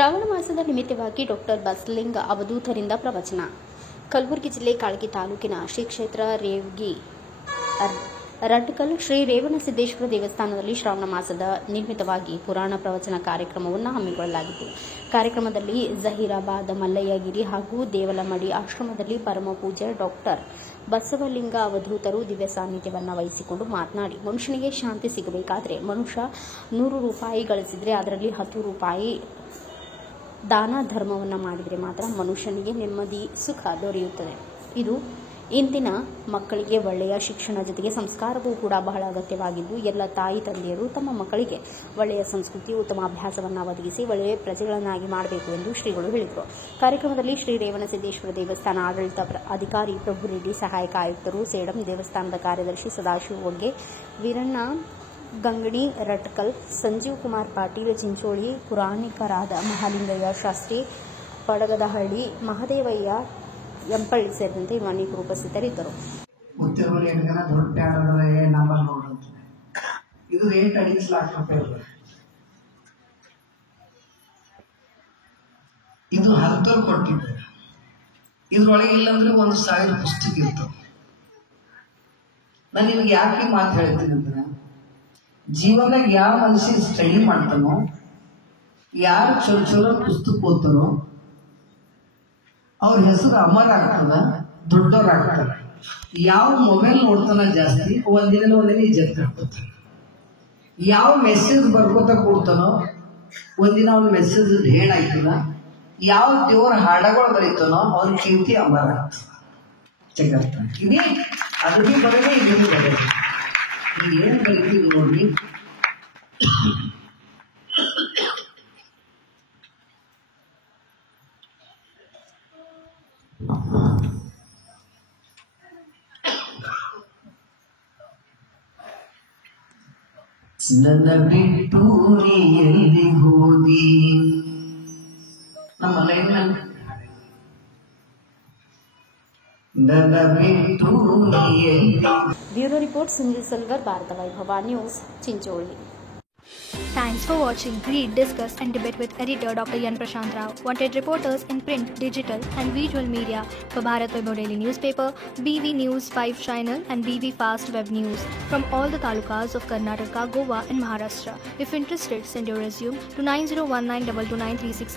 ಶ್ರಾವಣ ಮಾಸದ ನಿಮಿತ್ತವಾಗಿ ಡಾಕ್ಟರ್ ಬಸಲಿಂಗ ಅವಧೂತರಿಂದ ಪ್ರವಚನ. ಕಲಬುರಗಿ ಜಿಲ್ಲೆ ಕಾಳಗಿ ತಾಲೂಕಿನ ಶ್ರೀ ಕ್ಷೇತ್ರ ರೇವಗಿ ರಡ್ಕಲ್ ಶ್ರೀ ರೇವಣಸಿದ್ದೇಶ್ವರ ದೇವಸ್ಥಾನದಲ್ಲಿ ಶ್ರಾವಣ ಮಾಸದ ನಿಮಿತ್ತವಾಗಿ ಪುರಾಣ ಪ್ರವಚನ ಕಾರ್ಯಕ್ರಮವನ್ನು ಹಮ್ಮಿಕೊಳ್ಳಲಾಗಿತ್ತು. ಕಾರ್ಯಕ್ರಮದಲ್ಲಿ ಜಹೀರಾಬಾದ್ ಮಲ್ಲಯ್ಯಗಿರಿ ಹಾಗೂ ದೇವಲಮಡಿ ಆಶ್ರಮದಲ್ಲಿ ಪರಮ ಪೂಜ್ಯ ಡಾಕ್ಟರ್ ಬಸವಲಿಂಗ ಅವಧೂತರು ದಿವ್ಯ ಸಾನ್ನಿಧ್ಯವನ್ನು ವಹಿಸಿಕೊಂಡು ಮಾತನಾಡಿ, ಮನುಷ್ಯನಿಗೆ ಶಾಂತಿ ಸಿಗಬೇಕಾದರೆ ಮನುಷ್ಯ 100 ರೂಪಾಯಿ ಗಳಿಸಿದರೆ ಅದರಲ್ಲಿ 10 ರೂಪಾಯಿ ದಾನ ಧರ್ಮವನ್ನು ಮಾಡಿದರೆ ಮಾತ್ರ ಮನುಷ್ಯನಿಗೆ ನೆಮ್ಮದಿ ಸುಖ ದೊರೆಯುತ್ತದೆ. ಇದು ಇಂದಿನ ಮಕ್ಕಳಿಗೆ ಒಳ್ಳೆಯ ಶಿಕ್ಷಣ ಜೊತೆಗೆ ಸಂಸ್ಕಾರವೂ ಕೂಡ ಬಹಳ ಅಗತ್ಯವಾಗಿದ್ದು, ಎಲ್ಲ ತಾಯಿ ತಂದೆಯರು ತಮ್ಮ ಮಕ್ಕಳಿಗೆ ಒಳ್ಳೆಯ ಸಂಸ್ಕೃತಿ ಉತ್ತಮ ಅಭ್ಯಾಸವನ್ನು ಒದಗಿಸಿ ಒಳ್ಳೆಯ ಪ್ರಜೆಗಳನ್ನಾಗಿ ಮಾಡಬೇಕು ಎಂದು ಶ್ರೀಗಳು ಹೇಳಿದರು. ಕಾರ್ಯಕ್ರಮದಲ್ಲಿ ಶ್ರೀ ರೇವಣಸಿದ್ದೇಶ್ವರ ದೇವಸ್ಥಾನ ಆಡಳಿತ ಅಧಿಕಾರಿ ಪ್ರಭುರೆಡ್ಡಿ, ಸಹಾಯಕ ಆಯುಕ್ತರು ಸೇಡಂ, ದೇವಸ್ಥಾನದ ಕಾರ್ಯದರ್ಶಿ ಸದಾಶಿವ ಒಗ್ಗೆ, ವೀರಣ್ಣ ಗಂಗಡಿ ರಟ್ಕಲ್, ಸಂಜೀವ್ ಕುಮಾರ್ ಪಾಟೀಲ್ ಚಿಂಚೋಳಿ, ಪುರಾಣಿಕರಾದ ಮಹಾಲಿಂಗಯ್ಯ ಶಾಸ್ತ್ರಿ ಪಡಗದಹಳ್ಳಿ, ಮಹದೇವಯ್ಯ ಎಂಪಳ್ಳಿ ಸೇರಿದಂತೆ ಅನೇಕರು ಉಪಸ್ಥಿತರಿದ್ದರು. ಇದು ರೇಟ್ 5 ಲಕ್ಷ ರೂಪಾಯಿ. ಇದು 10 ಕೊಟ್ಟಿದ್ದಾರೆ. ಇದ್ರೊಳಗೆ ಇಲ್ಲಂದ್ರೆ 1000 ಪುಸ್ತಕ ಇರ್ತವೆ. ನಾನು ನಿಮಗೆ ಯಾಕೆ ಮಾತು ಹೇಳ್ತೀನಿ ಅಂದ್ರೆ, ಜೀವನದಾಗ ಯಾವ ಮನುಷ್ಯ ಸ್ಟಡಿ ಮಾಡ್ತಾನೋ, ಯಾರು ಚಲೋ ಚಲೋ ಪುಸ್ತಕ ಓದ್ತಾರೋ ಅವ್ರ ಹೆಸರು ಅಮರ ಆಗ್ತದ, ದೊಡ್ಡವ್ರಾಗ್ತಾರ. ಯಾವ ಮೊಬೈಲ್ ನೋಡ್ತಾನ ಜಾಸ್ತಿ ಒಂದಿನ ಇಜ್ಜತ್ ಕಟ್ಕೋತಾನ. ಯಾವ ಮೆಸೇಜ್ ಬರ್ಕೋತ ಕೊಡ್ತಾನೋ ಒಂದಿನ ಅವ್ನ ಮೆಸೇಜ್ ಹೇಳಾಯ್ತದ. ಯಾವ ದೇವರ ಹಾಡಗಳು ಬರೀತಾನೋ ಅವ್ರ ಕೀರ್ತಿ ಅಮರ ಆಗ್ತದ. ಇದೇ ಅದು ಭೀ ಬರದೆ, ಇದು ಬರದೆ. ಈಗ ಏನ್ ಬರೀತೀವಿ ನೋಡ್ರಿ, ನನ್ನ ಬಿಟ್ಟು ನೀ ಎಲ್ಲಿ ಹೋದಿ. ನಮ್ಮ ಲೈನ್ ನನ್ನ ಬಿಟ್ಟು ನೀ ಎಲ್ಲಿ. ಬ್ಯೂರೋ ರಿಪೋರ್ಟ್ ಸುನಿಲ್ ಸಲ್ವರ್, ಭಾರತ ವೈಭವ news, Chincholi. Thanks for watching. Read, discuss and debate with editor Dr. Yan Prashant Rao. Wanted reporters in print, digital and visual media for Bharat Vaibhav Daily Newspaper, BV News 5 Channel and BV Fast Web News from all the talukas of Karnataka, Goa and Maharashtra. If interested, send your resume to 9019229369.